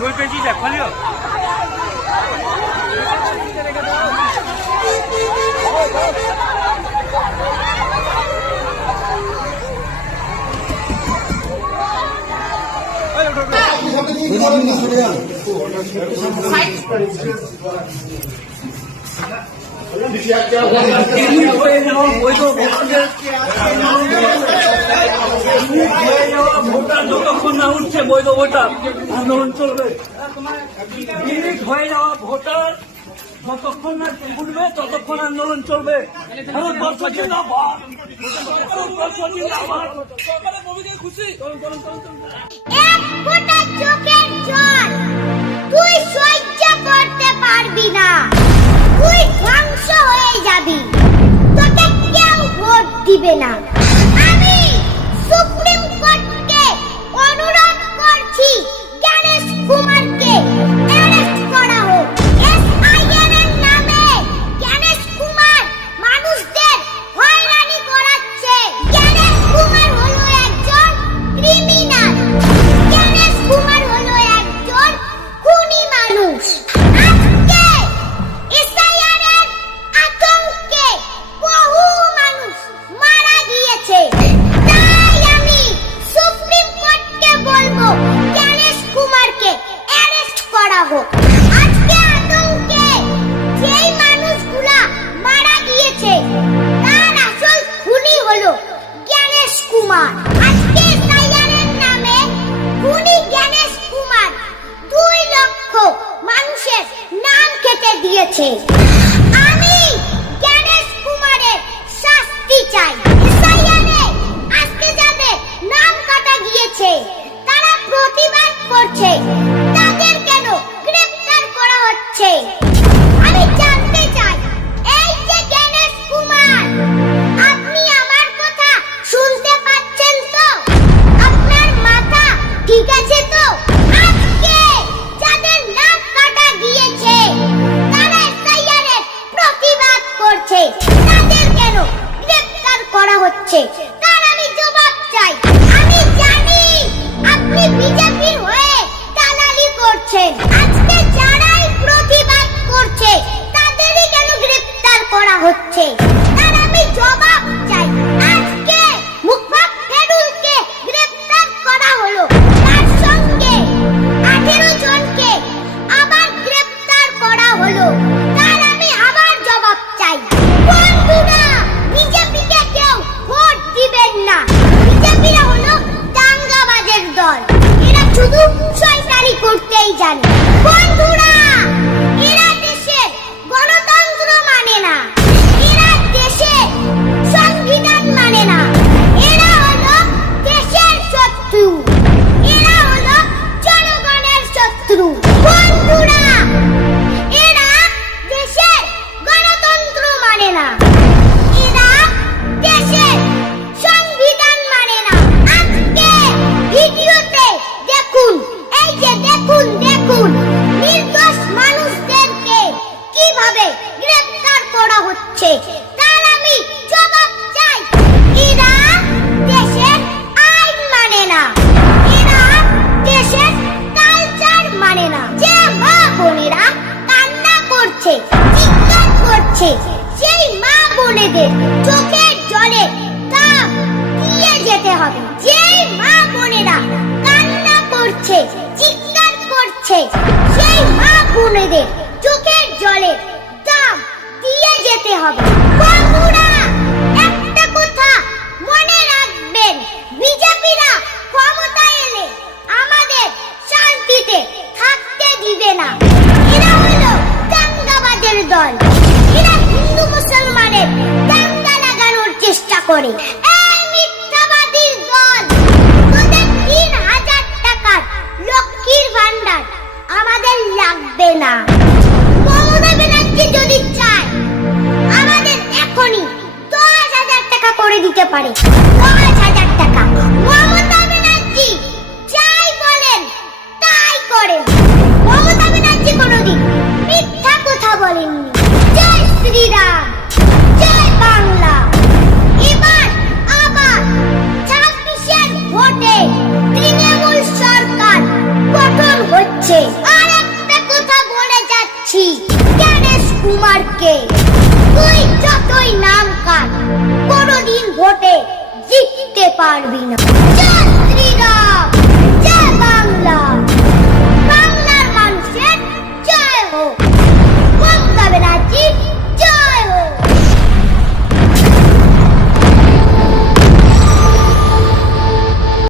ছবি পেয়েছিস এখনও? যতক্ষণ না উঠছে বৈধ ভোটার আন্দোলন চলবে। হয়ে যাওয়া ভোটার যতক্ষণ না উঠবে ততক্ষণ আন্দোলন চলবে। ভারতবর্ষ জিন্দাবাদ, ভারতবর্ষ জিন্দাবাদ। খুশি এক ফোঁটা চোখের জল তুই সহ্য করতে পারবি না, তুই ধ্বংস হয়ে যাবি, তোকে কেউ ভোট দিবে না। আমি সুপ্রিম কোর্টকে অনুরোধ করছি গণেশ কুমারকে অ্যারেস্ট করা হোক। এসআইআর এর নামে গণেশ কুমার মানুষদের হয়রানি করাচ্ছে। গণেশ কুমার হলো একজন ক্রিমিনাল, গণেশ কুমার হলো একজন খুনি মানুষ। আজকে এসআইআর এর আতঙ্কে বহু মানুষ মারা গিয়েছে। তাই আমি সুপ্রিম কোর্টকে বলবো গণেশ কুমারকে অ্যারেস্ট করা হোক। আজকে আতঙ্কে যেই মানুষগুলা মারা গিয়েছে তার আসল খুনি হলো গণেশ কুমার। আজকে এসআইআর এর নামে খুনি গণেশ কুমার 2 লক্ষ মানুষের নাম কেটে দিয়েছে। আমি গণেশ কুমারের শাস্তি চাই। এসআইআর এ আজকে যাদের নাম কাটা গিয়েছে তারা প্রতিবাদ করছে, তাদের কেন গ্রেফতার করা হচ্ছে? আমি জানতে চাই, এই যে গণেশ কুমার, আপনি আমার কথা শুনতে পাচ্ছেন তো? আপনার মাথা ঠিক আছে তো? আজকে যাদের নাম কাটা গিয়েছে তারা এসআইআর এর প্রতিবাদ করছে, তাদের কেন গ্রেফতার করা হচ্ছে? তার আমি জবাব চাই। আমি জানি আপনি বিজেপির হয়ে দালালি করছেন। আজকে যারাই প্রতিবাদ করছে তাদেরই কেন গ্রেফতার করা হচ্ছে? তার আমি জবাব চাই। আজকে মুখপাক ফেরুলকে গ্রেফতার করা হলো, তার সঙ্গে 18 জনকে আবার গ্রেফতার করা হলো, তার আমি আবার জবাব চাই। বন্ধুরা, বিজেপিকে কেউ ভোট দিবেন না। বিজেপিরা হলো দাঙ্গাবাজের দল, এরা শুধু শয়তানি করতেই জানে। বন্ধুরা, এরা দেশের গণতন্ত্র মানে না, এরা দেশের সংবিধান মানে না, এরা হলো দেশের শত্রু, এরা হলো জনগণের শত্রু। বন্ধুরা, এরা দেশের গণতন্ত্র মানে না, এরা দেশের সংবিধান মানে না। আজকে ভিডিওতে দেখুন, এই যে দেখুন নির্দোষ মানুষদেরকে কিভাবে গ্রেফতার করা হচ্ছে, তার আমি জবাব চাই। এরা দেশের আইন মানে না, এরা দেশের কালচার মানে না। যে মা বোনেরা কান্না করছে, চিৎকার করছে, সেই মা বোনেদের চোখের জলে তাপ দিয়ে যেতে হবে। যেই মা বোনেরা কান্না করছে, চিৎকার করছে, সেই মা বোনেদের চোখের জলে তাপ দিয়ে যেতে হবে। বন্ধুরা, একটা কথা মনে রাখবেন, বিজেপিরা ক্ষমতায় এলে আমাদের শান্তিতে থাকতে দিবে না। এরা হলো দাঙ্গাবাজের দল, এরা হিন্দু মুসলমানের দাঙ্গা লাগানোর চেষ্টা করে। এই মিথ্যাবাদীর দল, তোদের 3000 টাকার লক্ষ্মীর ভান্ডার আমাদের লাগবে না। মমতা ব্যানার্জি যদি চায় আমাদের এখনই 10,000 টাকা করে দিতে পারে। 10,000 টাকা। মমতা ব্যানার্জি যাই বলেন তাই করেন। মমতা ব্যানার্জি কোনোদিন মিথ্যা কথা বলেননি। জয় শ্রীরাম, জয় বাংলা। এবার আবার 26-এর ভোটে তৃণমূল সরকার গঠন হচ্ছে। বলছি গণেশ কুমারকে, তুই যতই নাম কাট কোনোদিন ভোটে জিততে পারবি না। জয় শ্রীরাম।